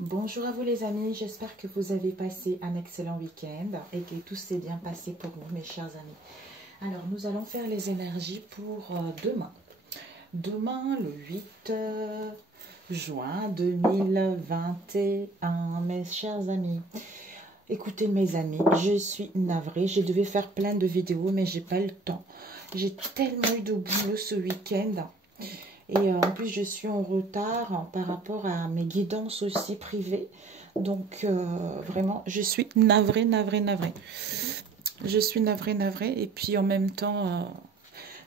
Bonjour à vous les amis, j'espère que vous avez passé un excellent week-end et que tout s'est bien passé pour vous mes chers amis. Alors nous allons faire les énergies pour demain. Demain le 8 juin 2021 mes chers amis. Écoutez mes amis, je suis navrée, je devais faire plein de vidéos mais j'ai pas le temps. J'ai tellement eu de boulot ce week-end. Et en plus, je suis en retard par rapport à mes guidances aussi privées. Donc, vraiment, je suis navrée. Je suis navrée. Et puis, en même temps,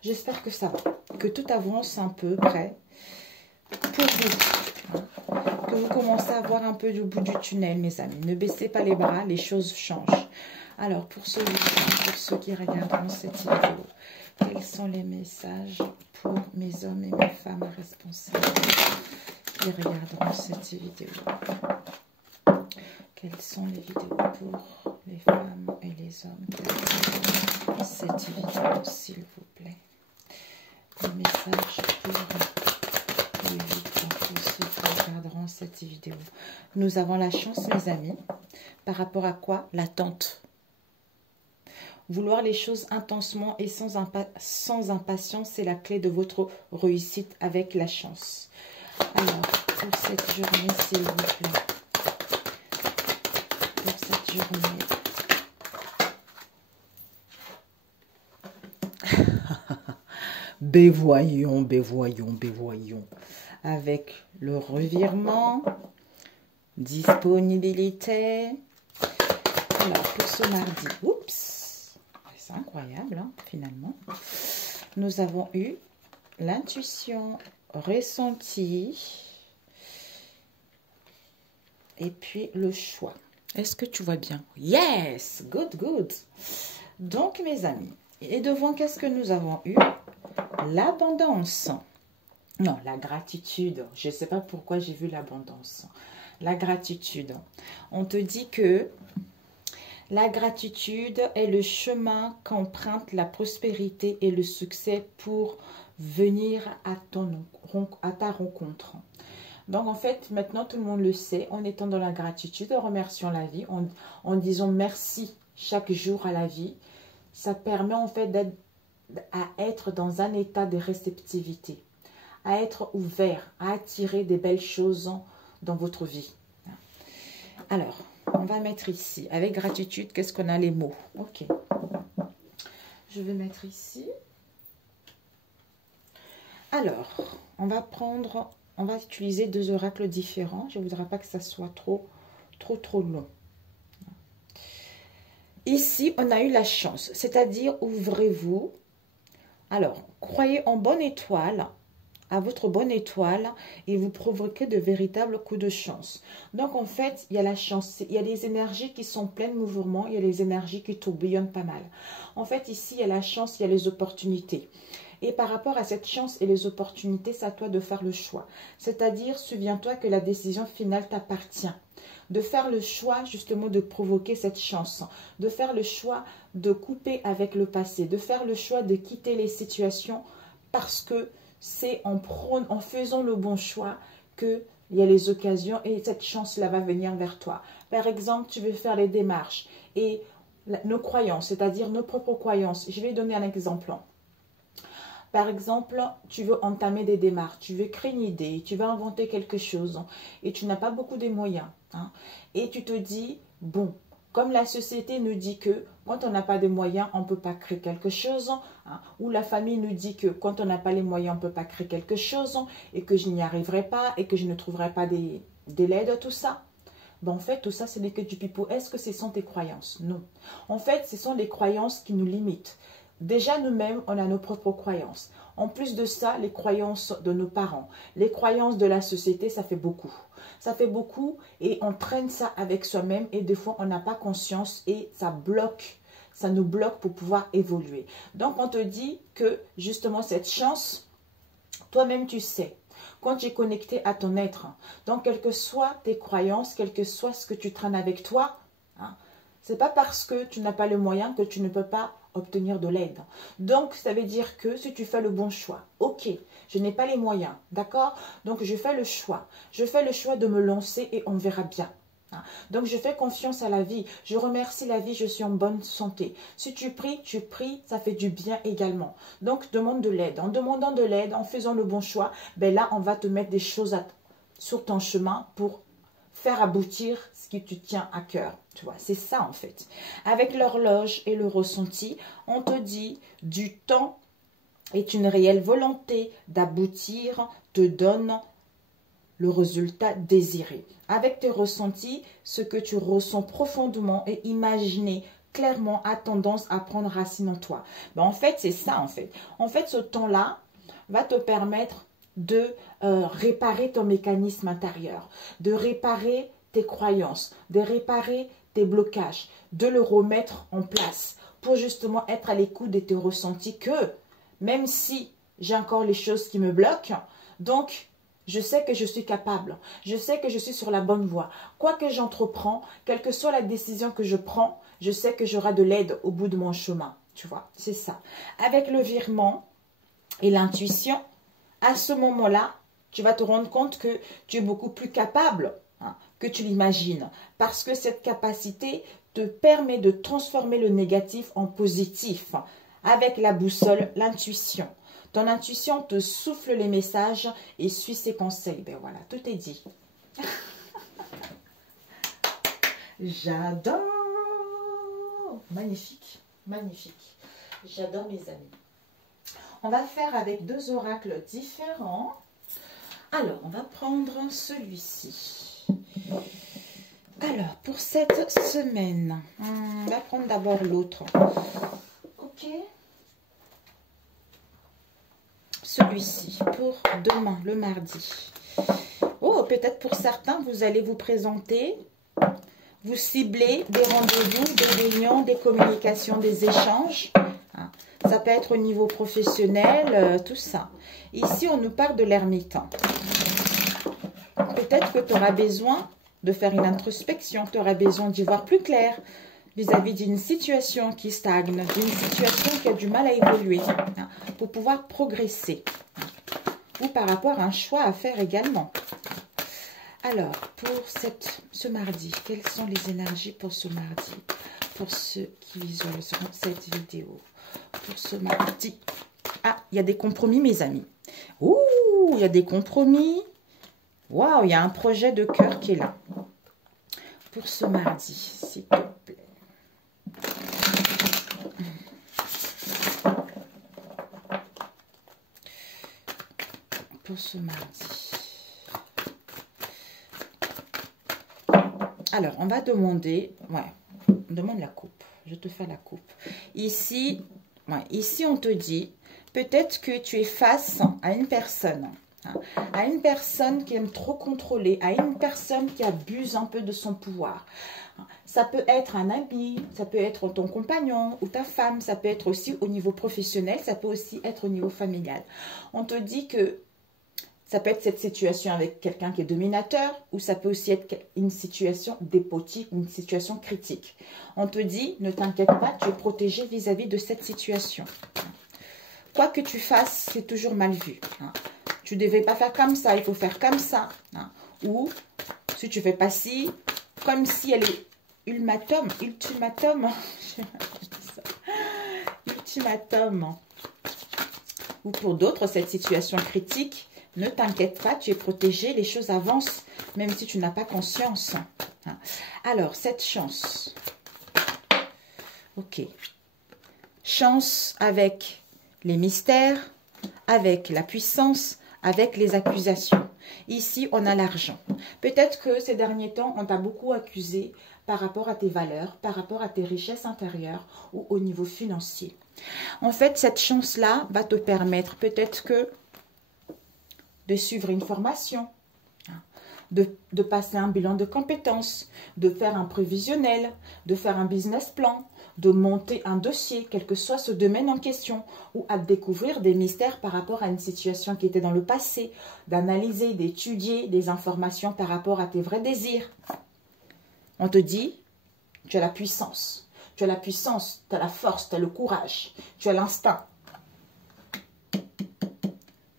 j'espère que ça va. Que tout avance un peu près pour vous. Que vous commencez à voir un peu du bout du tunnel, mes amis. Ne baissez pas les bras, les choses changent. Alors, pour ceux qui regarderont cette vidéo, quels sont les messages pour mes hommes et mes femmes responsables qui regarderont cette vidéo? Quelles sont les vidéos pour les femmes et les hommes qui regarderont cette vidéo, s'il vous plaît? Les messages pour les victimes, pour ceux qui regarderont cette vidéo. Nous avons la chance, mes amis, par rapport à quoi? L'attente. Vouloir les choses intensement et sans impatience, c'est la clé de votre réussite avec la chance. Alors, pour cette journée, s'il vous plaît. Pour cette journée. Bévoyons. Avec le revirement, disponibilité. Alors, pour ce mardi, oups. C'est incroyable, hein, finalement. Nous avons eu l'intuition, ressenti et puis le choix. Est-ce que tu vois bien? Yes! Good. Donc, mes amis, et devant, qu'est-ce que nous avons eu? L'abondance. Non, la gratitude. Je ne sais pas pourquoi j'ai vu l'abondance. La gratitude. On te dit que la gratitude est le chemin qu'emprunte la prospérité et le succès pour venir à ta rencontre. Donc, en fait, maintenant, tout le monde le sait. En étant dans la gratitude, en remerciant la vie, en disant merci chaque jour à la vie, ça permet en fait à être dans un état de réceptivité, à être ouvert, à attirer des belles choses dans votre vie. Alors, on va mettre ici, avec gratitude, qu'est-ce qu'on a? Les mots. Ok. Je vais mettre ici. Alors, on va utiliser deux oracles différents. Je ne voudrais pas que ça soit trop long. Ici, on a eu la chance, c'est-à-dire ouvrez-vous. Alors, croyez en bonne étoile, à votre bonne étoile, et vous provoquez de véritables coups de chance. Donc, en fait, il y a la chance. Il y a des énergies qui sont pleines de mouvements. Il y a les énergies qui tourbillonnent pas mal. En fait, ici, il y a la chance, il y a les opportunités. Et par rapport à cette chance et les opportunités, c'est à toi de faire le choix. C'est-à-dire, souviens-toi que la décision finale t'appartient. De faire le choix, justement, de provoquer cette chance. De faire le choix de couper avec le passé. De faire le choix de quitter les situations parce que c'est en faisant le bon choix qu'il y a les occasions et cette chance-là va venir vers toi. Par exemple, tu veux faire les démarches et nos croyances, c'est-à-dire nos propres croyances. Je vais donner un exemple. Par exemple, tu veux entamer des démarches, tu veux créer une idée, tu veux inventer quelque chose et tu n'as pas beaucoup de moyens. Hein, et tu te dis, bon, comme la société nous dit que quand on n'a pas de moyens, on ne peut pas créer quelque chose. Hein, ou la famille nous dit que quand on n'a pas les moyens, on ne peut pas créer quelque chose. Et que je n'y arriverai pas et que je ne trouverai pas des l'aide, tout ça. Ben, en fait, tout ça, ce n'est que du pipeau. Est-ce que ce sont tes croyances? Non. En fait, ce sont les croyances qui nous limitent. Déjà, nous-mêmes, on a nos propres croyances. En plus de ça, les croyances de nos parents, les croyances de la société, ça fait beaucoup. Ça fait beaucoup et on traîne ça avec soi-même et des fois, on n'a pas conscience et ça bloque. Ça nous bloque pour pouvoir évoluer. Donc, on te dit que justement, cette chance, toi-même, tu sais. Quand tu es connecté à ton être, donc, quelles que soient tes croyances, quel que soit ce que tu traînes avec toi, hein, c'est pas parce que tu n'as pas le moyen que tu ne peux pas obtenir de l'aide. Donc, ça veut dire que si tu fais le bon choix, ok, je n'ai pas les moyens, d'accord? Donc, je fais le choix. Je fais le choix de me lancer et on verra bien. Donc, je fais confiance à la vie. Je remercie la vie, je suis en bonne santé. Si tu pries, ça fait du bien également. Donc, demande de l'aide. En demandant de l'aide, en faisant le bon choix, ben là, on va te mettre des choses sur ton chemin pour faire aboutir ce qui te tient à cœur. Tu vois, c'est ça en fait. Avec l'horloge et le ressenti, on te dit du temps est une réelle volonté d'aboutir, te donne le résultat désiré. Avec tes ressentis, ce que tu ressens profondément et imaginer clairement a tendance à prendre racine en toi. Ben, en fait, c'est ça en fait. En fait, ce temps-là va te permettre de réparer ton mécanisme intérieur, de réparer tes croyances, de réparer tes blocages, de le remettre en place pour justement être à l'écoute de tes ressentis que même si j'ai encore les choses qui me bloquent, donc je sais que je suis capable, je sais que je suis sur la bonne voie. Quoi que j'entreprends, quelle que soit la décision que je prends, je sais que j'aurai de l'aide au bout de mon chemin. Tu vois, c'est ça. Avec le virement et l'intuition, à ce moment-là, tu vas te rendre compte que tu es beaucoup plus capable que tu l'imagines. Parce que cette capacité te permet de transformer le négatif en positif. Avec la boussole, l'intuition. Ton intuition te souffle les messages et suit ses conseils. Ben voilà, tout est dit. J'adore. Magnifique, magnifique. J'adore mes amis. On va faire avec deux oracles différents. Alors, on va prendre celui-ci. Alors, pour cette semaine, on va prendre d'abord l'autre. Ok. Celui-ci, pour demain, le mardi. Oh, peut-être pour certains, vous allez vous présenter, vous ciblez des rendez-vous, des réunions, des communications, des échanges. Ça peut être au niveau professionnel, tout ça. Ici, on nous parle de l'ermite. Peut-être que tu auras besoin de faire une introspection, tu auras besoin d'y voir plus clair vis-à-vis d'une situation qui stagne, d'une situation qui a du mal à évoluer, pour pouvoir progresser. Ou par rapport à un choix à faire également. Alors, pour ce mardi, quelles sont les énergies pour ce mardi? Pour ceux qui visualiseront cette vidéo. Pour ce mardi. Ah, il y a des compromis, mes amis. Ouh, il y a des compromis. Waouh, il y a un projet de cœur qui est là. Pour ce mardi, s'il te plaît. Pour ce mardi. Alors, on va demander... Ouais, on demande la coupe. Je te fais la coupe. Ici, ici on te dit, peut-être que tu es face à une personne. À une personne qui aime trop contrôler. À une personne qui abuse un peu de son pouvoir. Ça peut être un ami, ça peut être ton compagnon ou ta femme. Ça peut être aussi au niveau professionnel. Ça peut aussi être au niveau familial. On te dit que ça peut être cette situation avec quelqu'un qui est dominateur ou ça peut aussi être une situation dépotique, une situation critique. On te dit, ne t'inquiète pas, tu es protégé vis-à-vis de cette situation. Quoi que tu fasses, c'est toujours mal vu. Tu ne devais pas faire comme ça, il faut faire comme ça. Ou, si tu fais pas ci, comme si elle est ultimatum. Ultimatum. Ou pour d'autres, cette situation critique, ne t'inquiète pas, tu es protégé, les choses avancent, même si tu n'as pas conscience. Alors, cette chance. Ok. Chance avec les mystères, avec la puissance, avec les accusations. Ici, on a l'argent. Peut-être que ces derniers temps, on t'a beaucoup accusé par rapport à tes valeurs, par rapport à tes richesses intérieures ou au niveau financier. En fait, cette chance-là va te permettre peut-être que de suivre une formation, de passer un bilan de compétences, de faire un prévisionnel, de faire un business plan, de monter un dossier, quel que soit ce domaine en question, ou à découvrir des mystères par rapport à une situation qui était dans le passé, d'analyser, d'étudier des informations par rapport à tes vrais désirs. On te dit, tu as la puissance. tu as la puissance, tu as la force, tu as le courage, tu as l'instinct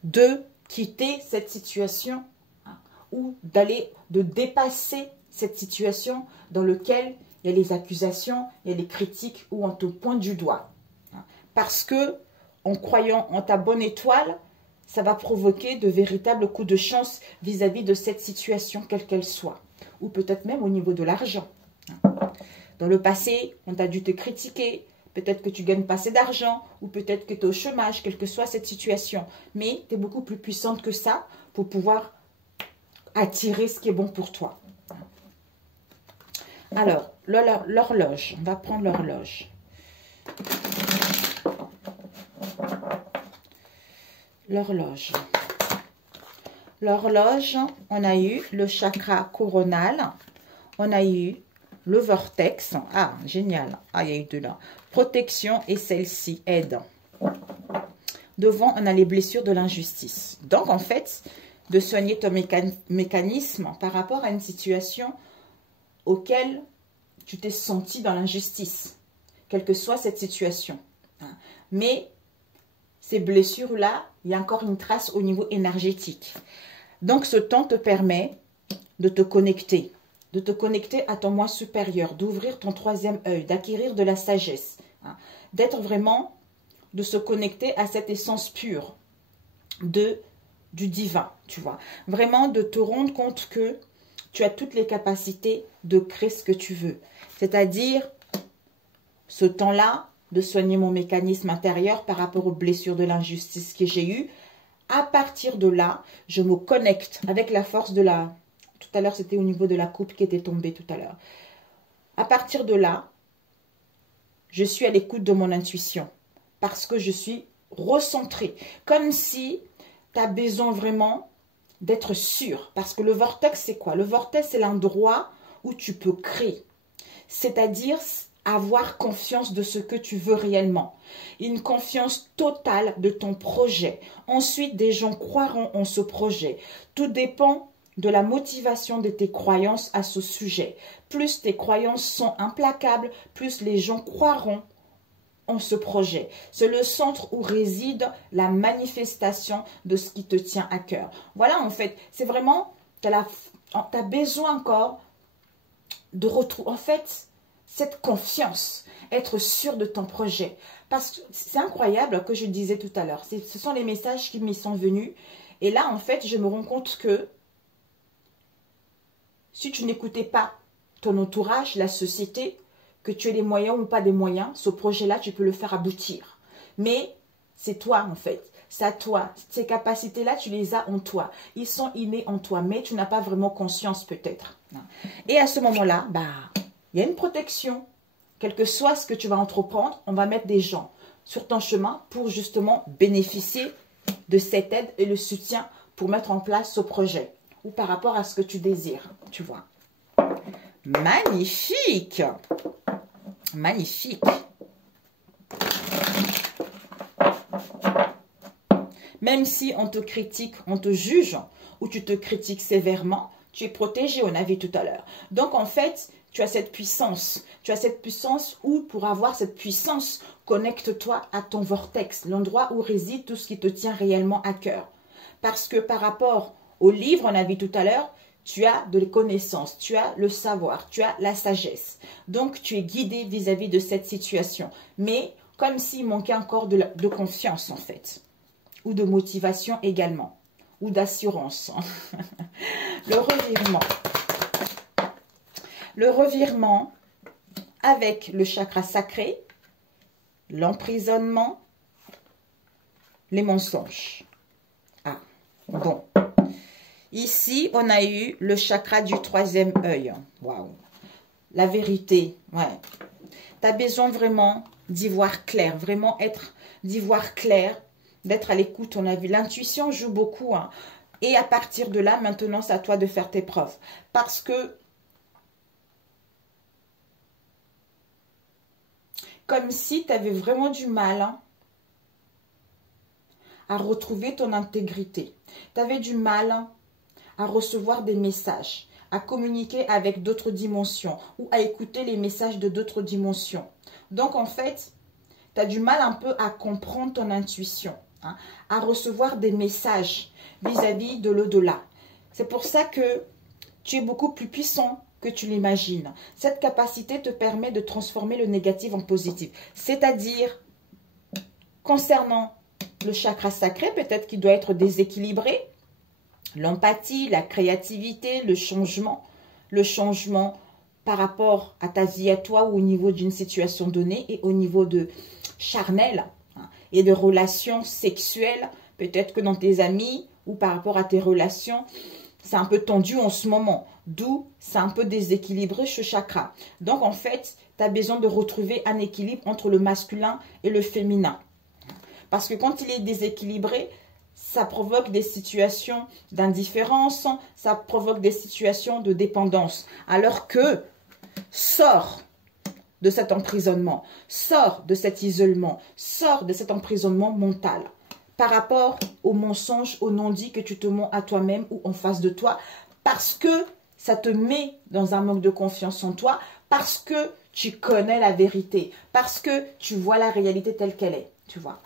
de quitter cette situation ou de dépasser cette situation dans laquelle il y a les accusations, il y a les critiques où on te pointe du doigt. Parce que en croyant en ta bonne étoile, ça va provoquer de véritables coups de chance vis-à-vis de cette situation, quelle qu'elle soit. Ou peut-être même au niveau de l'argent. Dans le passé, on t'a dû te critiquer. Peut-être que tu ne gagnes pas assez d'argent. Ou peut-être que tu es au chômage, quelle que soit cette situation. Mais tu es beaucoup plus puissante que ça pour pouvoir attirer ce qui est bon pour toi. Alors, l'horloge. On va prendre l'horloge. L'horloge. L'horloge, on a eu le chakra coronal. On a eu le vortex. Ah, génial. Ah, il y a eu deux là. Protection et celle-ci aide. Devant, on a les blessures de l'injustice. Donc, en fait, de soigner ton mécanisme par rapport à une situation auquel tu t'es senti dans l'injustice, quelle que soit cette situation. Mais ces blessures-là, il y a encore une trace au niveau énergétique. Donc, ce temps te permet de te connecter à ton moi supérieur, d'ouvrir ton troisième œil, d'acquérir de la sagesse, d'être vraiment, de se connecter à cette essence pure du divin, tu vois. Vraiment de te rendre compte que tu as toutes les capacités de créer ce que tu veux. C'est-à-dire, ce temps-là, de soigner mon mécanisme intérieur par rapport aux blessures de l'injustice que j'ai eues. À partir de là, je me connecte avec la force de la... Tout à l'heure, c'était au niveau de la coupe qui était tombée tout à l'heure. À partir de là, je suis à l'écoute de mon intuition parce que je suis recentrée. Comme si tu as besoin vraiment d'être sûr. Parce que le vortex, c'est quoi? Le vortex, c'est l'endroit où tu peux créer. C'est-à-dire avoir confiance de ce que tu veux réellement. Une confiance totale de ton projet. Ensuite, des gens croiront en ce projet. Tout dépend de la motivation de tes croyances à ce sujet. Plus tes croyances sont implacables, plus les gens croiront en ce projet. C'est le centre où réside la manifestation de ce qui te tient à cœur. Voilà, en fait, c'est vraiment, tu as besoin encore de retrouver, en fait, cette confiance, être sûr de ton projet. Parce que c'est incroyable que je disais tout à l'heure. Ce sont les messages qui m'y sont venus. Et là, en fait, je me rends compte que si tu n'écoutais pas ton entourage, la société, que tu aies les moyens ou pas des moyens, ce projet-là, tu peux le faire aboutir. Mais c'est toi, en fait. C'est à toi. Ces capacités-là, tu les as en toi. Ils sont innés en toi, mais tu n'as pas vraiment conscience peut-être. Et à ce moment-là, il y a une protection. Quel que soit ce que tu vas entreprendre, on va mettre des gens sur ton chemin pour justement bénéficier de cette aide et le soutien pour mettre en place ce projet ou par rapport à ce que tu désires, tu vois. Magnifique! Magnifique! Même si on te critique, on te juge ou tu te critiques sévèrement, tu es protégé, on a vu tout à l'heure. Donc en fait, tu as cette puissance. Tu as cette puissance où, pour avoir cette puissance, connecte-toi à ton vortex, l'endroit où réside tout ce qui te tient réellement à cœur. Parce que par rapport au livre, on a vu tout à l'heure, tu as de les connaissances, tu as le savoir, tu as la sagesse. Donc, tu es guidé vis-à-vis de cette situation. Mais comme s'il manquait encore de confiance, en fait. Ou de motivation également. Ou d'assurance. Le revirement. Le revirement avec le chakra sacré, l'emprisonnement, les mensonges. Ah, bon. Ici, on a eu le chakra du troisième œil. Waouh. La vérité, ouais. Tu as besoin vraiment d'y voir clair, vraiment d'y voir clair, d'être à l'écoute. On a vu, l'intuition joue beaucoup. Hein. Et à partir de là, maintenant, c'est à toi de faire tes preuves. Parce que, comme si tu avais vraiment du mal à retrouver ton intégrité. Tu avais du mal à recevoir des messages, à communiquer avec d'autres dimensions ou à écouter les messages de d'autres dimensions. Donc, en fait, tu as du mal un peu à comprendre ton intuition, hein, à recevoir des messages vis-à-vis de l'au-delà. C'est pour ça que tu es beaucoup plus puissant que tu l'imagines. Cette capacité te permet de transformer le négatif en positif. C'est-à-dire, concernant le chakra sacré, peut-être qu'il doit être déséquilibré, l'empathie, la créativité, le changement par rapport à ta vie à toi ou au niveau d'une situation donnée et au niveau de charnel, hein, et de relations sexuelles, peut-être que dans tes amis ou par rapport à tes relations, c'est un peu tendu en ce moment, d'où c'est un peu déséquilibré ce chakra. Donc en fait, tu as besoin de retrouver un équilibre entre le masculin et le féminin. Parce que quand il est déséquilibré, ça provoque des situations d'indifférence, ça provoque des situations de dépendance. Alors que sors de cet emprisonnement, sors de cet isolement, sors de cet emprisonnement mental par rapport aux mensonges, aux non-dits que tu te mens à toi-même ou en face de toi, parce que ça te met dans un manque de confiance en toi, parce que tu connais la vérité, parce que tu vois la réalité telle qu'elle est, tu vois.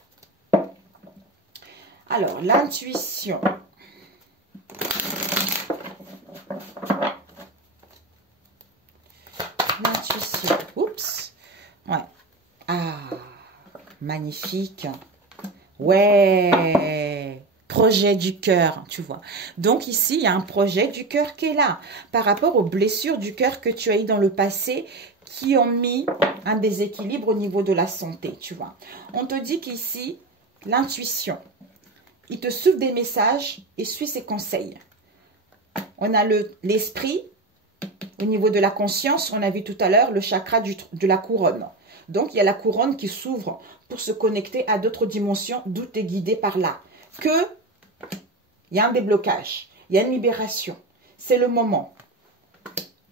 Alors, l'intuition. L'intuition. Oups. Ouais. Ah, magnifique. Ouais. Projet du cœur, tu vois. Donc ici, il y a un projet du cœur qui est là. Par rapport aux blessures du cœur que tu as eues dans le passé, qui ont mis un déséquilibre au niveau de la santé, tu vois. On te dit qu'ici, l'intuition, il te souffle des messages et suit ses conseils. On a l'esprit, au niveau de la conscience, on a vu tout à l'heure le chakra de la couronne. Donc, il y a la couronne qui s'ouvre pour se connecter à d'autres dimensions, d'où tu es guidé par là. Il y a un déblocage, il y a une libération. C'est le moment.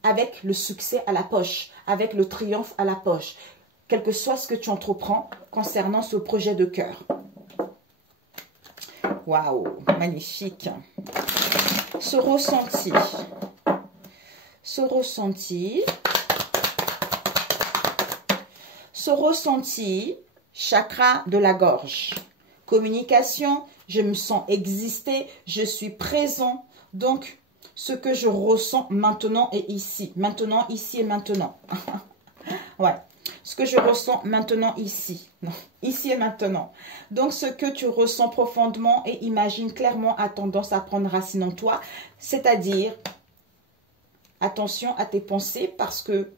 Avec le succès à la poche, avec le triomphe à la poche, quel que soit ce que tu entreprends concernant ce projet de cœur. Waouh, magnifique. Ce ressenti. Ce ressenti, chakra de la gorge. Communication, je me sens exister, je suis présent. Donc, ce que je ressens maintenant et ici. Maintenant, ici et maintenant. Ouais. Ce que je ressens maintenant ici. Non, ici et maintenant. Donc, ce que tu ressens profondément et imagine clairement a tendance à prendre racine en toi. C'est-à-dire, attention à tes pensées parce que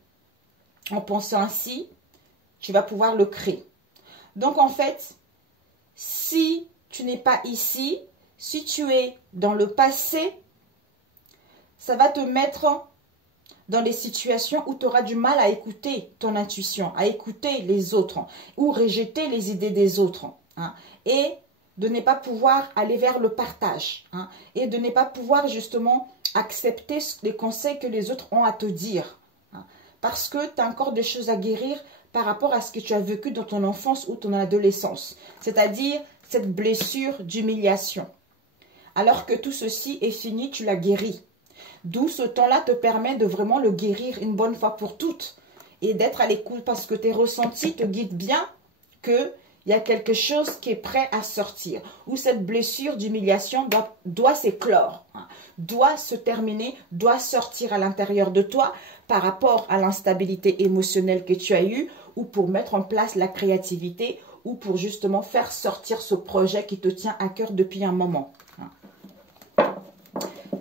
en pensant ainsi, tu vas pouvoir le créer. Donc, en fait, si tu n'es pas ici, si tu es dans le passé, ça va te mettre dans des situations où tu auras du mal à écouter ton intuition, à écouter les autres ou rejeter les idées des autres. Hein, et de ne pas pouvoir aller vers le partage. Hein, et de ne pas pouvoir justement accepter les conseils que les autres ont à te dire. Hein, parce que tu as encore des choses à guérir par rapport à ce que tu as vécu dans ton enfance ou ton adolescence. C'est-à-dire cette blessure d'humiliation. Alors que tout ceci est fini, tu l'as guéri. D'où ce temps-là te permet de vraiment le guérir une bonne fois pour toutes. Et d'être à l'écoute parce que tes ressentis te guident bien qu'il y a quelque chose qui est prêt à sortir. Ou cette blessure d'humiliation doit s'éclore, hein, doit se terminer, doit sortir à l'intérieur de toi par rapport à l'instabilité émotionnelle que tu as eue ou pour mettre en place la créativité ou pour justement faire sortir ce projet qui te tient à cœur depuis un moment.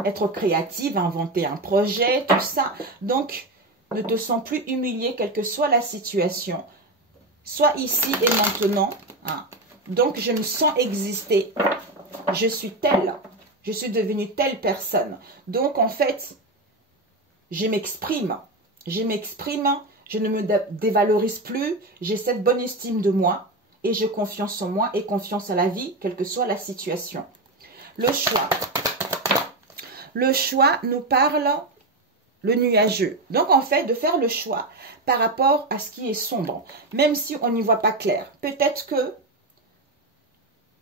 Être créative, inventer un projet, tout ça. Donc, ne te sens plus humilié, quelle que soit la situation. Sois ici et maintenant. Hein. Donc, je me sens exister. Je suis telle. Je suis devenue telle personne. Donc, en fait, je m'exprime. Je m'exprime. Je ne me dévalorise plus. J'ai cette bonne estime de moi. Et j'ai confiance en moi et confiance à la vie, quelle que soit la situation. Le choix. Le choix nous parle le nuageux. Donc, en fait, de faire le choix par rapport à ce qui est sombre, même si on n'y voit pas clair. Peut-être que,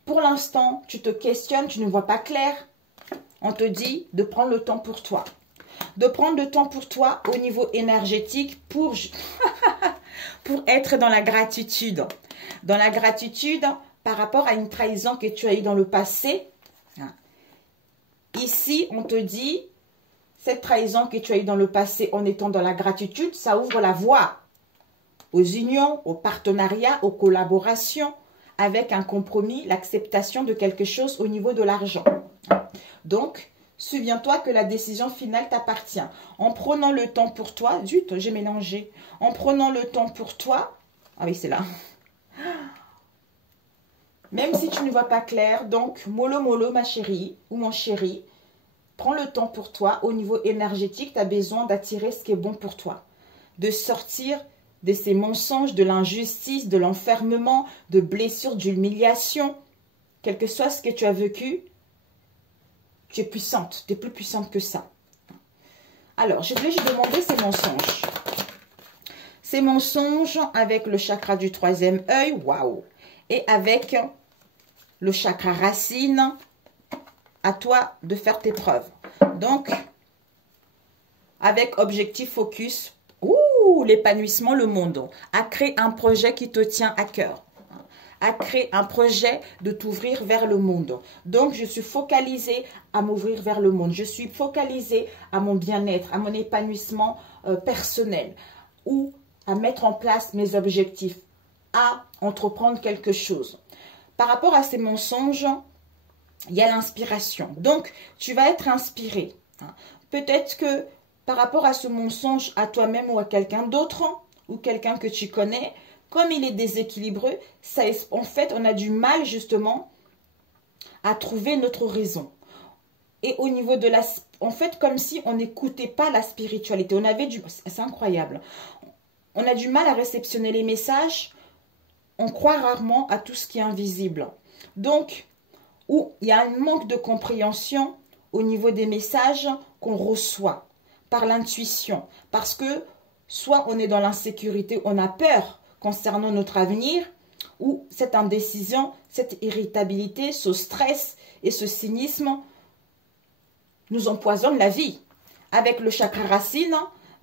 pour l'instant, tu te questionnes, tu ne vois pas clair. On te dit de prendre le temps pour toi. de prendre le temps pour toi au niveau énergétique pour, pour être dans la gratitude. Dans la gratitude par rapport à une trahison que tu as eue dans le passé. Ici, on te dit, cette trahison que tu as eue dans le passé en étant dans la gratitude, ça ouvre la voie aux unions, aux partenariats, aux collaborations, avec un compromis, l'acceptation de quelque chose au niveau de l'argent. Donc, souviens-toi que la décision finale t'appartient. En prenant le temps pour toi, zut, j'ai mélangé. En prenant le temps pour toi, ah oui, c'est là. Même si tu ne vois pas clair, donc, mollo mollo, ma chérie, ou mon chéri, prends le temps pour toi. Au niveau énergétique, tu as besoin d'attirer ce qui est bon pour toi. De sortir de ces mensonges, de l'injustice, de l'enfermement, de blessures, d'humiliation. Quel que soit ce que tu as vécu, tu es puissante. Tu es plus puissante que ça. Alors, je voulais juste demander ces mensonges. Ces mensonges avec le chakra du troisième œil, waouh. Et avec le chakra racine, à toi de faire tes preuves. Donc, avec objectif focus, l'épanouissement, le monde, à créer un projet qui te tient à cœur, à créer un projet de t'ouvrir vers le monde. Donc, je suis focalisée à m'ouvrir vers le monde. Je suis focalisée à mon bien-être, à mon épanouissement personnel, ou à mettre en place mes objectifs, à entreprendre quelque chose. Par rapport à ces mensonges, il y a l'inspiration. Donc, tu vas être inspiré. Peut-être que par rapport à ce mensonge à toi-même ou à quelqu'un d'autre, ou quelqu'un que tu connais, comme il est déséquilibré, ça, en fait, on a du mal justement à trouver notre raison. Et au niveau de la... En fait, comme si on n'écoutait pas la spiritualité. On avait du... C'est incroyable. On a du mal à réceptionner les messages. On croit rarement à tout ce qui est invisible. Donc, où il y a un manque de compréhension au niveau des messages qu'on reçoit par l'intuition, parce que soit on est dans l'insécurité, on a peur concernant notre avenir, ou cette indécision, cette irritabilité, ce stress et ce cynisme nous empoisonnent la vie. Avec le chakra racine,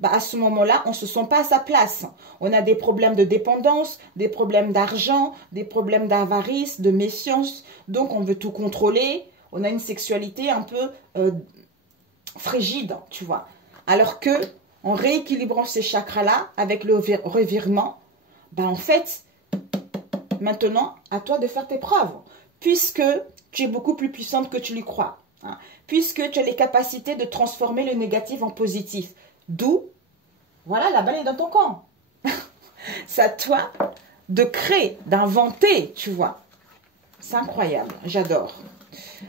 à ce moment-là, on ne se sent pas à sa place. On a des problèmes de dépendance, des problèmes d'argent, des problèmes d'avarice, de méfiance, donc on veut tout contrôler. On a une sexualité un peu frigide, tu vois. Alors que, en rééquilibrant ces chakras-là, avec le revirement, en fait, maintenant, à toi de faire tes preuves. Puisque tu es beaucoup plus puissante que tu le crois. Puisque tu as les capacités de transformer le négatif en positif. D'où, voilà, la balle est dans ton camp. C'est à toi de créer, d'inventer, tu vois. C'est incroyable, j'adore.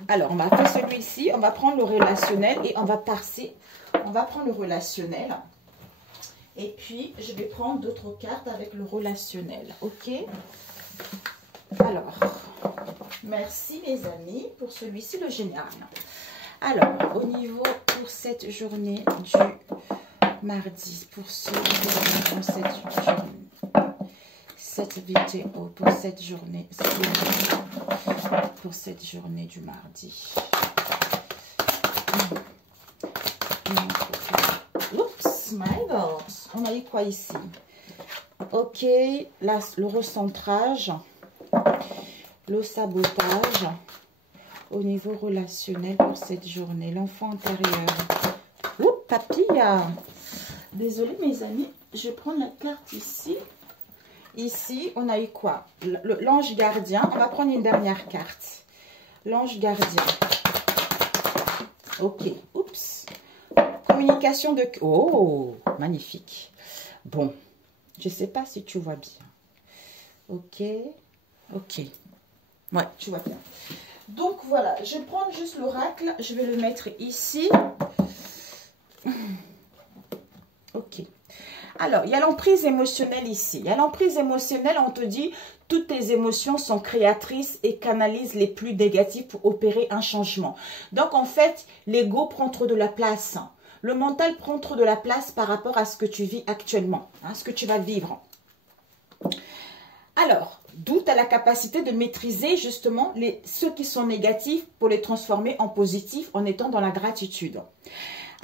Alors, on va faire celui-ci, on va prendre le relationnel et on va passer... On va prendre le relationnel. Et puis, je vais prendre d'autres cartes avec le relationnel. Ok? Alors, merci mes amis pour celui-ci, le général. Alors, au niveau pour cette journée du mardi, pour ceux qui sont cette vidéo, pour cette journée du mardi. Oups, my God. On a eu quoi ici? Ok, là, le recentrage, le sabotage au niveau relationnel pour cette journée. L'enfant intérieur. Oups, papilla. Désolée, mes amis, je vais prendre la carte ici. Ici, on a eu quoi? L'ange gardien. On va prendre une dernière carte. L'ange gardien. Ok, oups. Communication de... Oh, magnifique. Bon, je ne sais pas si tu vois bien. Ok, ok. Ouais, tu vois bien. Donc, voilà, je vais prendre juste l'oracle. Je vais le mettre ici. Ok. Alors, il y a l'emprise émotionnelle ici. Il y a l'emprise émotionnelle, on te dit, toutes tes émotions sont créatrices et canalisent les plus négatives pour opérer un changement. Donc, en fait, l'ego prend trop de la place. Le mental prend trop de la place par rapport à ce que tu vis actuellement, ce que tu vas vivre. Alors, d'où tu as la capacité de maîtriser justement ceux qui sont négatifs pour les transformer en positifs en étant dans la gratitude.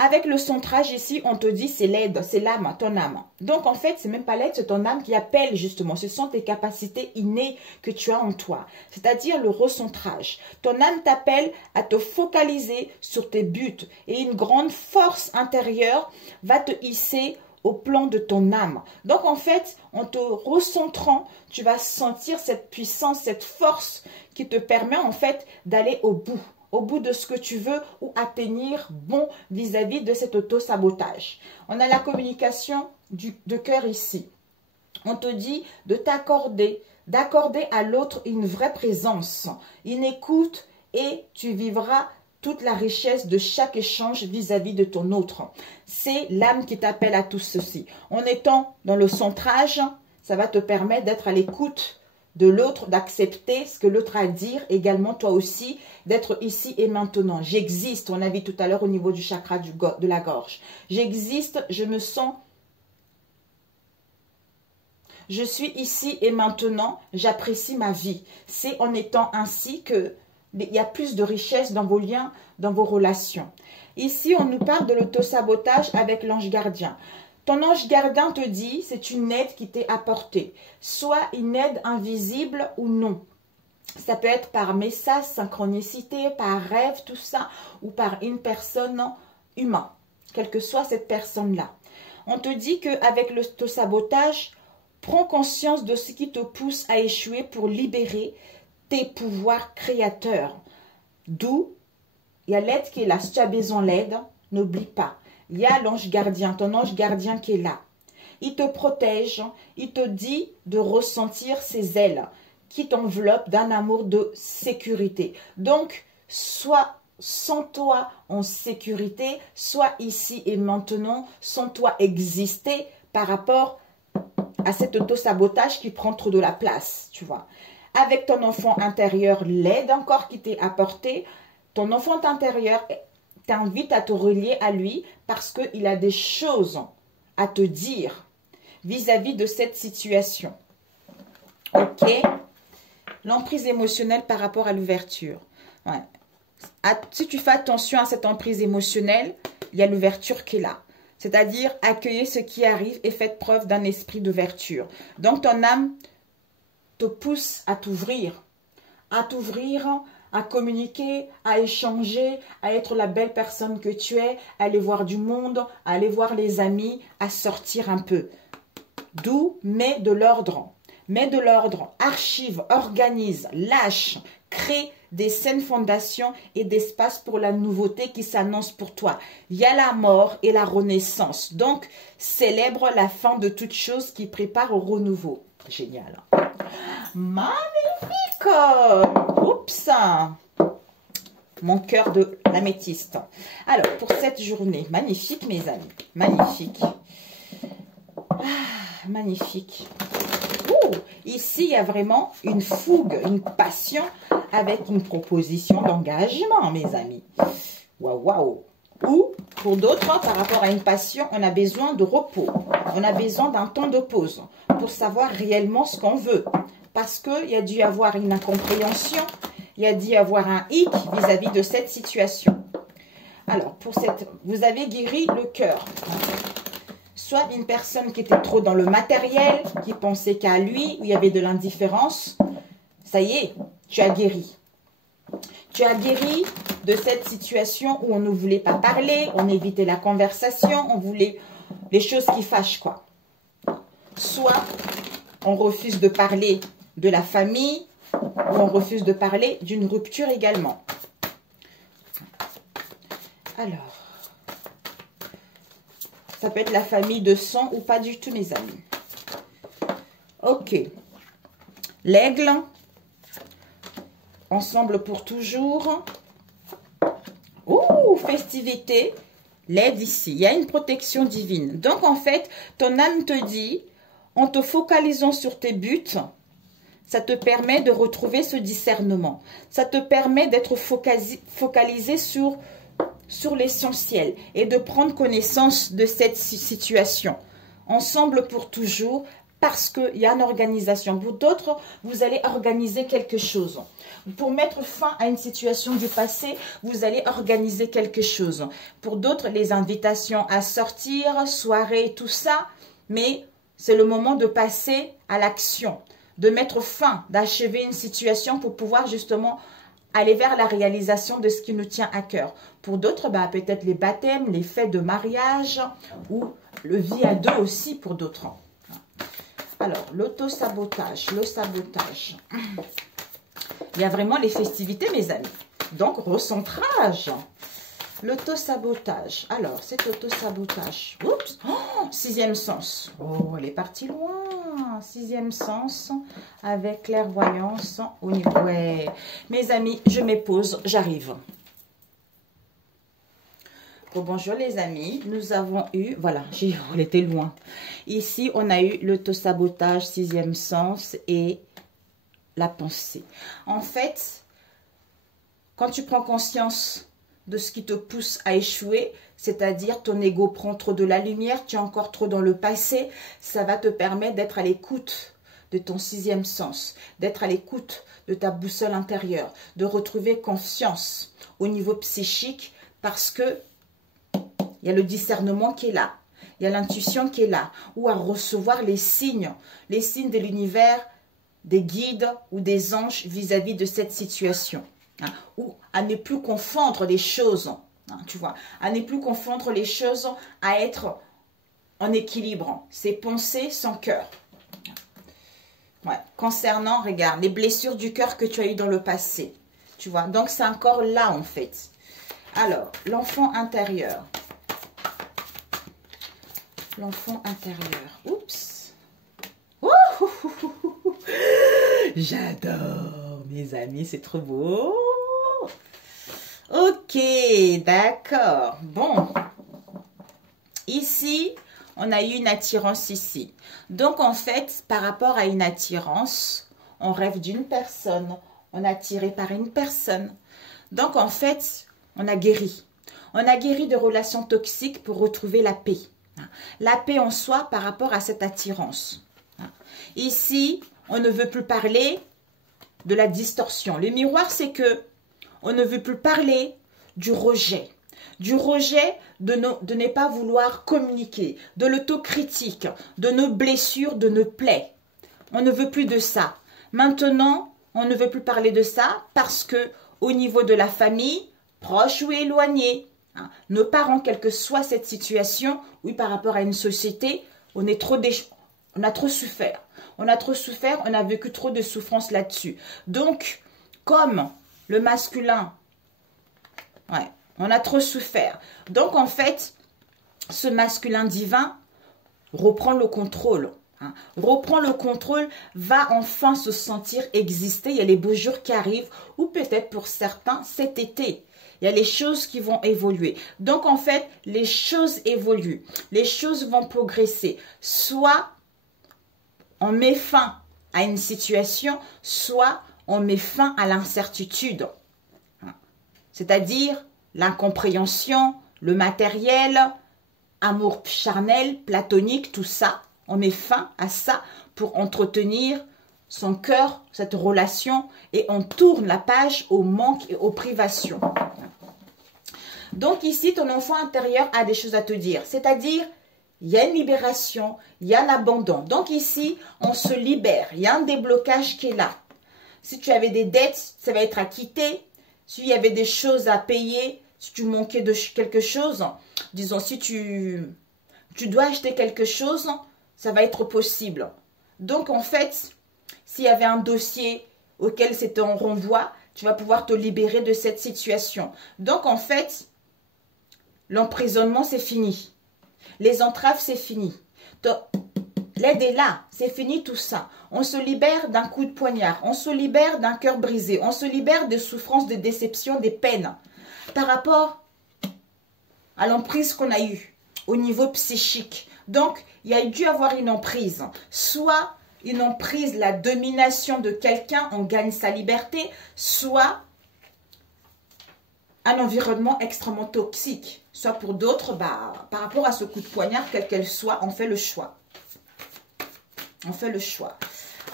Avec le centrage ici, on te dit c'est l'aide, c'est l'âme, ton âme. Donc en fait, c'est même pas l'aide, c'est ton âme qui appelle justement. Ce sont tes capacités innées que tu as en toi. C'est-à-dire le recentrage. Ton âme t'appelle à te focaliser sur tes buts. Et une grande force intérieure va te hisser au plan de ton âme. Donc en fait, en te recentrant, tu vas sentir cette puissance, cette force qui te permet en fait d'aller au bout de ce que tu veux ou atteindre bon vis-à-vis de cet auto-sabotage. On a la communication de cœur ici. On te dit de t'accorder, d'accorder à l'autre une vraie présence, une écoute et tu vivras toute la richesse de chaque échange vis-à-vis de ton autre. C'est l'âme qui t'appelle à tout ceci. En étant dans le centrage, ça va te permettre d'être à l'écoute de l'autre, d'accepter ce que l'autre a à dire, également toi aussi, d'être ici et maintenant. J'existe, on a vu tout à l'heure au niveau du chakra de la gorge. J'existe, je me sens, je suis ici et maintenant, j'apprécie ma vie. C'est en étant ainsi que il y a plus de richesse dans vos liens, dans vos relations. Ici, on nous parle de l'autosabotage avec l'ange gardien. Ton ange gardien te dit, c'est une aide qui t'est apportée. Soit une aide invisible ou non. Ça peut être par message, synchronicité, par rêve, tout ça, ou par une personne humaine, quelle que soit cette personne-là. On te dit qu'avec l'autosabotage, prends conscience de ce qui te pousse à échouer pour libérer tes pouvoirs créateurs. D'où, il y a l'aide qui est là. Si tu as besoin d'aide, n'oublie pas. Il y a l'ange gardien, ton ange gardien qui est là. Il te protège, il te dit de ressentir ses ailes qui t'enveloppent d'un amour de sécurité. Donc, soit sens-toi en sécurité, soit ici et maintenant, sens-toi exister par rapport à cet auto-sabotage qui prend trop de la place, tu vois. Avec ton enfant intérieur, l'aide encore qui t'est apportée, ton enfant intérieur t'invite à te relier à lui parce qu'il a des choses à te dire vis-à-vis de cette situation. Ok? L'emprise émotionnelle par rapport à l'ouverture. Ouais. Si tu fais attention à cette emprise émotionnelle, il y a l'ouverture qui est là. C'est-à-dire accueillir ce qui arrive et faites preuve d'un esprit d'ouverture. Donc ton âme te pousse à t'ouvrir, à communiquer, à échanger, à être la belle personne que tu es, à aller voir du monde, à aller voir les amis, à sortir un peu. D'où mets de l'ordre. Mets de l'ordre, archive, organise, lâche, crée des saines fondations et d'espace pour la nouveauté qui s'annonce pour toi. Il y a la mort et la renaissance. Donc, célèbre la fin de toute chose qui prépare au renouveau. Génial. Magnifique. Oups. Mon cœur de l'améthyste. Alors, pour cette journée, magnifique mes amis. Magnifique. Ah, magnifique. Ici, il y a vraiment une fougue, une passion avec une proposition d'engagement, mes amis. Waouh, waouh. Ou, pour d'autres, par rapport à une passion, on a besoin de repos. On a besoin d'un temps de pause pour savoir réellement ce qu'on veut. Parce qu'il y a dû y avoir une incompréhension, il y a dû y avoir un hic vis-à-vis de cette situation. Alors, vous avez guéri le cœur. Soit une personne qui était trop dans le matériel, qui pensait qu'à lui, où il y avait de l'indifférence. Ça y est, tu as guéri. Tu as guéri de cette situation où on ne voulait pas parler, on évitait la conversation, on voulait les choses qui fâchent, quoi. Soit on refuse de parler de la famille, ou on refuse de parler d'une rupture également. Alors, ça peut être la famille de sang ou pas du tout, mes amis. Ok. L'aigle. Ensemble pour toujours. Ouh, festivité. L'aide ici. Il y a une protection divine. Donc, en fait, ton âme te dit, en te focalisant sur tes buts, ça te permet de retrouver ce discernement. Ça te permet d'être focalisé sur l'essentiel et de prendre connaissance de cette situation. Ensemble pour toujours, parce qu'il y a une organisation. Pour d'autres, vous allez organiser quelque chose. Pour mettre fin à une situation du passé, vous allez organiser quelque chose. Pour d'autres, les invitations à sortir, soirées, tout ça, mais c'est le moment de passer à l'action, de mettre fin, d'achever une situation pour pouvoir justement aller vers la réalisation de ce qui nous tient à cœur. Pour d'autres, bah, peut-être les baptêmes, les fêtes de mariage ou le vie à deux aussi pour d'autres. Alors, l'auto-sabotage, le sabotage. Il y a vraiment les festivités, mes amis. Donc, recentrage. L'auto-sabotage. Alors, cet auto-sabotage. Oups. Oh, sixième sens. Oh, elle est partie loin. Sixième sens avec clairvoyance au niveau. Ouais. Mes amis, je m'épose, j'arrive. Oh, bonjour les amis, nous avons eu, voilà, on était loin. Ici, on a eu l'auto-sabotage, sixième sens et la pensée. En fait, quand tu prends conscience de ce qui te pousse à échouer, c'est-à-dire ton ego prend trop de la lumière, tu es encore trop dans le passé, ça va te permettre d'être à l'écoute de ton sixième sens, d'être à l'écoute de ta boussole intérieure, de retrouver confiance au niveau psychique parce que il y a le discernement qui est là. Il y a l'intuition qui est là. Ou à recevoir les signes de l'univers, des guides ou des anges vis-à-vis de cette situation. Ou à ne plus confondre les choses. Tu vois, à ne plus confondre les choses, à être en équilibre. C'est penser sans cœur. Ouais. Concernant, regarde, les blessures du cœur que tu as eues dans le passé. Tu vois, donc c'est encore là en fait. Alors, l'enfant intérieur. L'enfant intérieur. Oups. J'adore, mes amis, c'est trop beau. Ok, d'accord. Bon. Ici, on a eu une attirance ici. Donc, en fait, par rapport à une attirance, on rêve d'une personne. On est attiré par une personne. Donc, en fait, on a guéri. On a guéri de relations toxiques pour retrouver la paix. La paix en soi par rapport à cette attirance. Ici, on ne veut plus parler de la distorsion. Le miroir, c'est que on ne veut plus parler du rejet. Du rejet de ne pas vouloir communiquer, de l'autocritique, de nos blessures, de nos plaies. On ne veut plus de ça. Maintenant, on ne veut plus parler de ça parce que au niveau de la famille, proche ou éloignée, nos parents, quelle que soit cette situation, oui, par rapport à une société, on a trop souffert. On a trop souffert, on a vécu trop de souffrance là-dessus. Donc, comme le masculin, ouais, on a trop souffert. Donc, en fait, ce masculin divin reprend le contrôle. Reprend le contrôle, va enfin se sentir exister. Il y a les beaux jours qui arrivent, ou peut-être pour certains cet été. Il y a les choses qui vont évoluer. Donc, en fait, les choses évoluent. Les choses vont progresser. Soit on met fin à une situation, soit on met fin à l'incertitude. C'est-à-dire l'incompréhension, le matériel, amour charnel, platonique, tout ça. On met fin à ça pour entretenir son cœur, cette relation, et on tourne la page au manque et aux privations. Donc ici, ton enfant intérieur a des choses à te dire. C'est-à-dire, il y a une libération, il y a un abandon. Donc ici, on se libère. Il y a un déblocage qui est là. Si tu avais des dettes, ça va être acquitté. S'il y avait des choses à payer, si tu manquais de quelque chose, disons, si tu dois acheter quelque chose, ça va être possible. Donc en fait, s'il y avait un dossier auquel c'était en renvoi, tu vas pouvoir te libérer de cette situation. Donc en fait, l'emprisonnement, c'est fini. Les entraves, c'est fini. L'aide est là, c'est fini tout ça. On se libère d'un coup de poignard, on se libère d'un cœur brisé, on se libère des souffrances, des déceptions, des peines. Par rapport à l'emprise qu'on a eue au niveau psychique. Donc, il y a dû avoir une emprise. Soit une emprise, la domination de quelqu'un, on gagne sa liberté, soit un environnement extrêmement toxique. Soit pour d'autres, bah, par rapport à ce coup de poignard, quel qu'elle soit, on fait le choix. On fait le choix.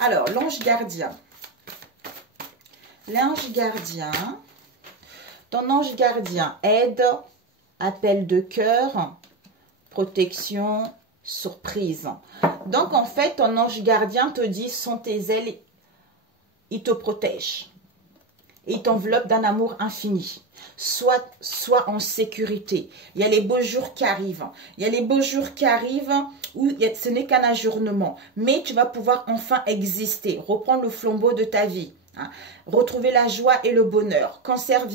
Alors, l'ange gardien. L'ange gardien. Ton ange gardien aide, appel de cœur, protection, surprise. Donc, en fait, ton ange gardien te dit, sont tes ailes, il te protège. Il t'enveloppe d'un amour infini. Sois en sécurité. Il y a les beaux jours qui arrivent. Il y a les beaux jours qui arrivent où ce n'est qu'un ajournement. Mais tu vas pouvoir enfin exister. Reprendre le flambeau de ta vie. Hein. Retrouver la joie et le bonheur. Cancer,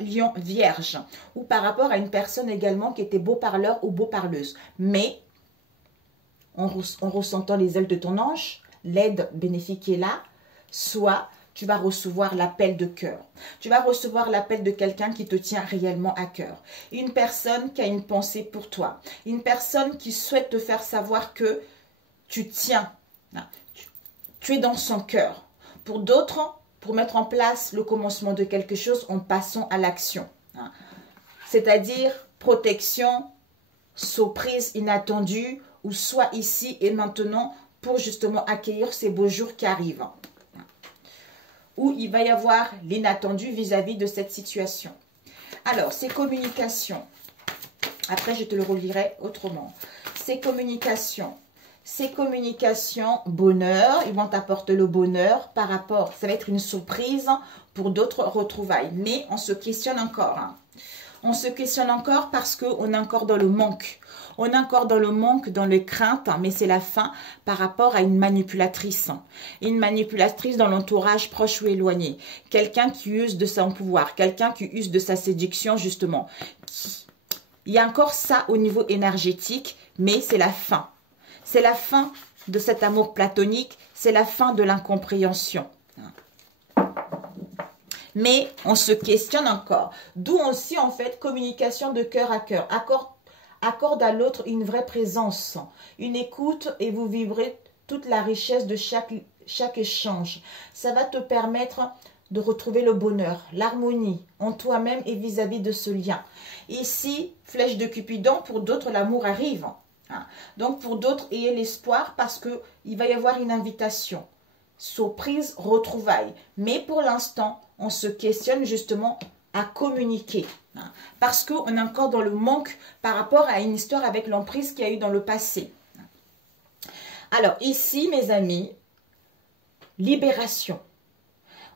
lion, vierge. Ou par rapport à une personne également qui était beau parleur ou beau parleuse. Mais en ressentant les ailes de ton ange, l'aide bénéfique est là. Soit tu vas recevoir l'appel de cœur. Tu vas recevoir l'appel de quelqu'un qui te tient réellement à cœur. Une personne qui a une pensée pour toi. Une personne qui souhaite te faire savoir que tu tiens. Tu es dans son cœur. Pour d'autres, pour mettre en place le commencement de quelque chose en passant à l'action. C'est-à-dire protection, surprise inattendue, ou soit ici et maintenant pour justement accueillir ces beaux jours qui arrivent. Où il va y avoir l'inattendu vis-à-vis de cette situation. Alors, ces communications, après je te le relirai autrement. Ces communications, bonheur, ils vont t'apporter le bonheur par rapport, ça va être une surprise pour d'autres retrouvailles. Mais on se questionne encore. Hein. On se questionne encore parce qu'on est encore dans le manque. On est encore dans le manque, dans les craintes, mais c'est la fin par rapport à une manipulatrice. Une manipulatrice dans l'entourage proche ou éloigné. Quelqu'un qui use de son pouvoir, quelqu'un qui use de sa séduction justement. Il y a encore ça au niveau énergétique, mais c'est la fin. C'est la fin de cet amour platonique, c'est la fin de l'incompréhension. Mais on se questionne encore. D'où aussi en fait communication de cœur à cœur. Accorde à l'autre une vraie présence, une écoute et vous vivrez toute la richesse de chaque échange. Ça va te permettre de retrouver le bonheur, l'harmonie en toi-même et vis-à-vis de ce lien. Ici, flèche de Cupidon, pour d'autres, l'amour arrive. Donc pour d'autres, ayez l'espoir parce qu'il va y avoir une invitation. Surprise, retrouvailles. Mais pour l'instant, on se questionne justement à communiquer. Parce qu'on est encore dans le manque par rapport à une histoire avec l'emprise qu'il y a eu dans le passé. Alors ici, mes amis, libération.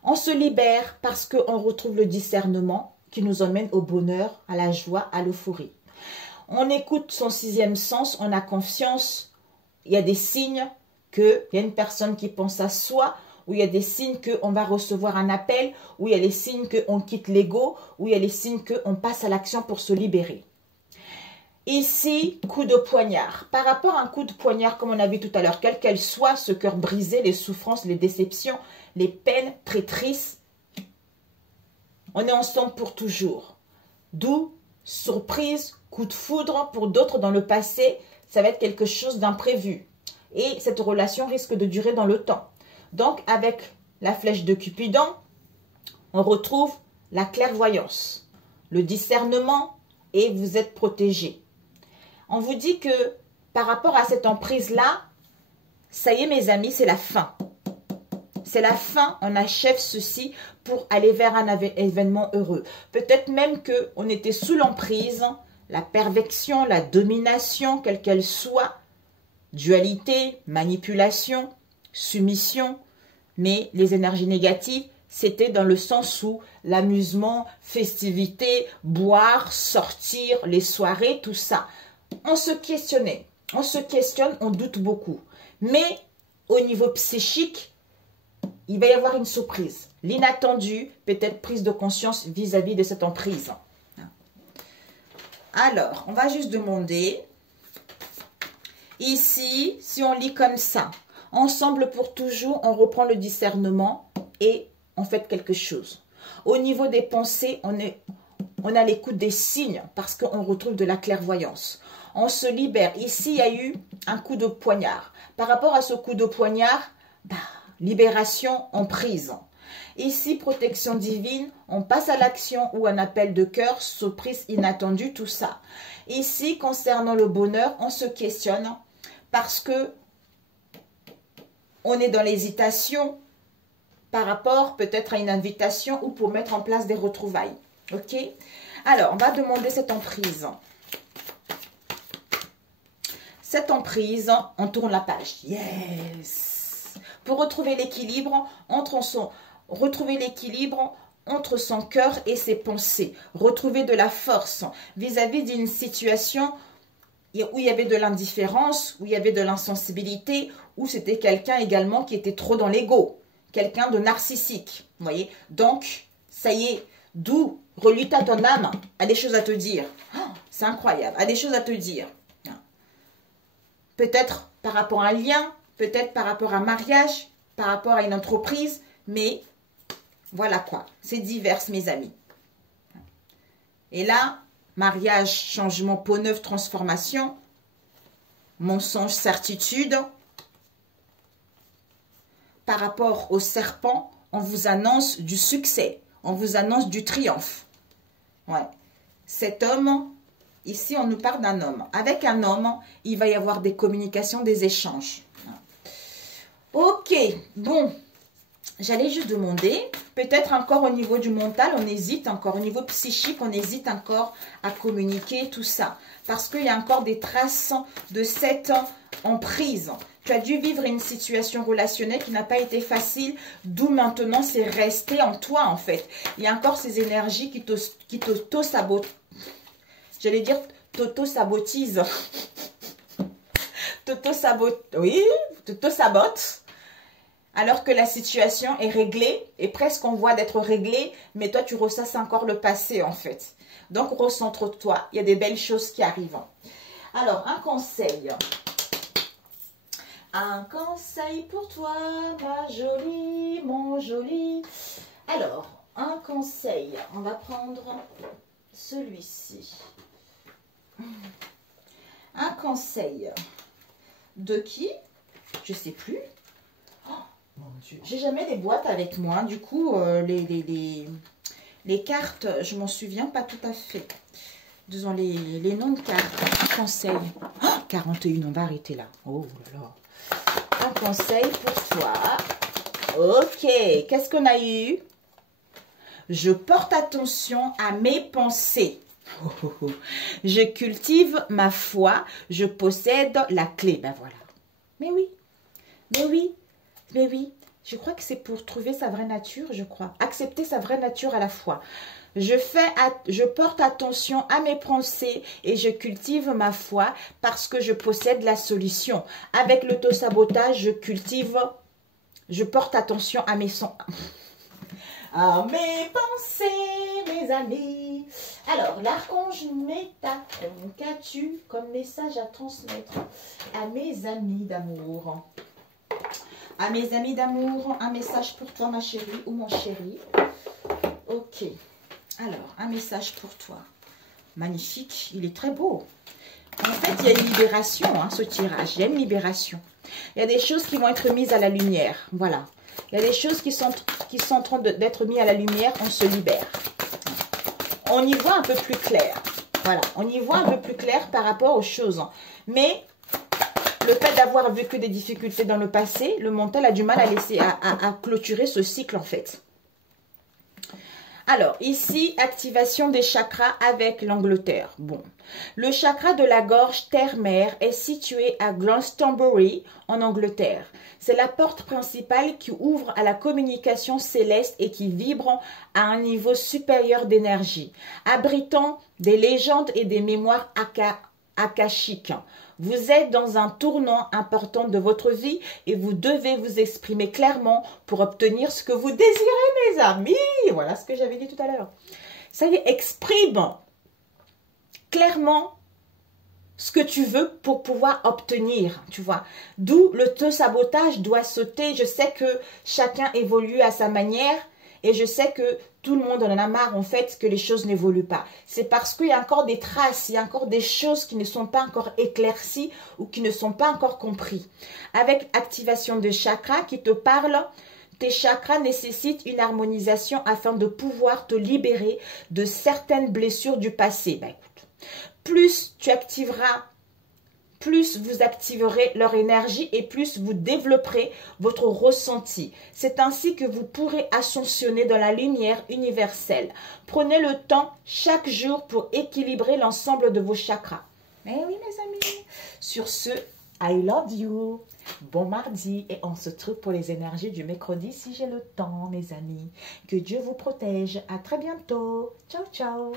On se libère parce qu'on retrouve le discernement qui nous emmène au bonheur, à la joie, à l'euphorie. On écoute son sixième sens, on a confiance. Il y a des signes qu'il y a une personne qui pense à soi, où il y a des signes qu'on va recevoir un appel, où il y a les signes qu'on quitte l'ego, où il y a les signes qu'on passe à l'action pour se libérer. Ici, coup de poignard. Par rapport à un coup de poignard, comme on a vu tout à l'heure, quel qu'elle soit, ce cœur brisé, les souffrances, les déceptions, les peines traîtrises, on est ensemble pour toujours. D'où, surprise, coup de foudre, pour d'autres dans le passé, ça va être quelque chose d'imprévu. Et cette relation risque de durer dans le temps. Donc, avec la flèche de Cupidon, on retrouve la clairvoyance, le discernement et vous êtes protégé. On vous dit que par rapport à cette emprise-là, ça y est mes amis, c'est la fin. C'est la fin, on achève ceci pour aller vers un événement heureux. Peut-être même qu'on était sous l'emprise, la perversion, la domination, quelle qu'elle soit, dualité, manipulation, soumission, mais les énergies négatives, c'était dans le sens où l'amusement, festivité, boire, sortir, les soirées, tout ça. On se questionnait, on se questionne, on doute beaucoup. Mais au niveau psychique, il va y avoir une surprise. L'inattendu, peut-être prise de conscience vis-à-vis de cette emprise. Alors, on va juste demander, ici, si on lit comme ça, ensemble pour toujours, on reprend le discernement et on fait quelque chose. Au niveau des pensées, on a l'écoute des signes parce qu'on retrouve de la clairvoyance. On se libère. Ici, il y a eu un coup de poignard. Par rapport à ce coup de poignard, libération en prise. Ici, protection divine, on passe à l'action ou un appel de cœur, surprise inattendue, tout ça. Ici, concernant le bonheur, on se questionne parce que on est dans l'hésitation par rapport peut-être à une invitation ou pour mettre en place des retrouvailles. Ok? Alors, on va demander cette emprise. Cette emprise, on tourne la page. Yes! Pour retrouver l'équilibre entre son cœur et ses pensées. Retrouver de la force vis-à-vis d'une situation où il y avait de l'indifférence, où il y avait de l'insensibilité, où c'était quelqu'un également qui était trop dans l'ego. Quelqu'un de narcissique. Vous voyez? Donc, ça y est, d'où reluis à ton âme, a des choses à te dire. Oh, c'est incroyable, a des choses à te dire. Peut-être par rapport à un lien, peut-être par rapport à un mariage, par rapport à une entreprise, mais voilà quoi. C'est divers, mes amis. Et là, mariage, changement, peau neuve, transformation, mensonge, certitude. Par rapport au serpent, on vous annonce du succès, on vous annonce du triomphe. Ouais. Cet homme, ici on nous parle d'un homme. Avec un homme, il va y avoir des communications, des échanges. Ok, bon, j'allais juste demander, peut-être encore au niveau du mental, on hésite encore, au niveau psychique, on hésite encore à communiquer, tout ça. Parce qu'il y a encore des traces de cette emprise. Tu as dû vivre une situation relationnelle qui n'a pas été facile, d'où maintenant c'est resté en toi en fait. Il y a encore ces énergies qui t'auto-sabotent. J'allais dire t'auto-sabotise. Oui, t'auto-sabote. Alors que la situation est réglée, et presque en voie d'être réglée, mais toi tu ressasses encore le passé en fait. Donc recentre-toi, il y a des belles choses qui arrivent. Alors, un conseil. Un conseil pour toi, ma jolie, mon joli. Alors, un conseil. On va prendre celui-ci. Un conseil. De qui? Je ne sais plus. Oh, mon Dieu. J'ai jamais les boîtes avec moi. Du coup, les cartes, je m'en souviens pas tout à fait. Disons les noms de cartes. Un conseil. Oh, 41, on va arrêter là. Oh là là. Un conseil pour toi. Ok, qu'est-ce qu'on a eu? Je porte attention à mes pensées. Je cultive ma foi. Je possède la clé. Ben voilà. Mais oui, mais oui, mais oui. Je crois que c'est pour trouver sa vraie nature, je crois. Accepter sa vraie nature à la fois. Je porte attention à mes pensées et je cultive ma foi parce que je possède la solution. Avec l'autosabotage, je porte attention à mes à mes pensées, mes amis. Alors, l'archange Métatron, qu'as-tu comme message à transmettre à mes amis d'amour? À mes amis d'amour, un message pour toi, ma chérie ou mon chéri. Ok. Alors, un message pour toi. Magnifique, il est très beau. En fait, il y a une libération, hein, ce tirage. Il y a une libération. Il y a des choses qui vont être mises à la lumière. Voilà. Il y a des choses qui sont en train d'être mises à la lumière. On se libère. On y voit un peu plus clair. Voilà. On y voit un peu plus clair par rapport aux choses. Mais le fait d'avoir vécu des difficultés dans le passé, le mental a du mal à clôturer ce cycle, en fait. Alors, ici, activation des chakras avec l'Angleterre. Bon, le chakra de la gorge terre-mer est situé à Glastonbury, en Angleterre. C'est la porte principale qui ouvre à la communication céleste et qui vibre à un niveau supérieur d'énergie, abritant des légendes et des mémoires akashiques. Vous êtes dans un tournant important de votre vie et vous devez vous exprimer clairement pour obtenir ce que vous désirez, mes amis. Voilà ce que j'avais dit tout à l'heure. Ça y est, exprime clairement ce que tu veux pour pouvoir obtenir, tu vois. D'où le sabotage doit sauter. Je sais que chacun évolue à sa manière. Et je sais que tout le monde en a marre, en fait, que les choses n'évoluent pas. C'est parce qu'il y a encore des traces, il y a encore des choses qui ne sont pas encore éclaircies ou qui ne sont pas encore comprises. Avec activation de chakras qui te parle, tes chakras nécessitent une harmonisation afin de pouvoir te libérer de certaines blessures du passé. Ben, écoute, plus tu activeras plus vous activerez leur énergie et plus vous développerez votre ressenti. C'est ainsi que vous pourrez ascensionner dans la lumière universelle. Prenez le temps chaque jour pour équilibrer l'ensemble de vos chakras. Eh oui, mes amis. Sur ce, I love you. Bon mardi et on se retrouve pour les énergies du mercredi si j'ai le temps, mes amis. Que Dieu vous protège. À très bientôt. Ciao, ciao.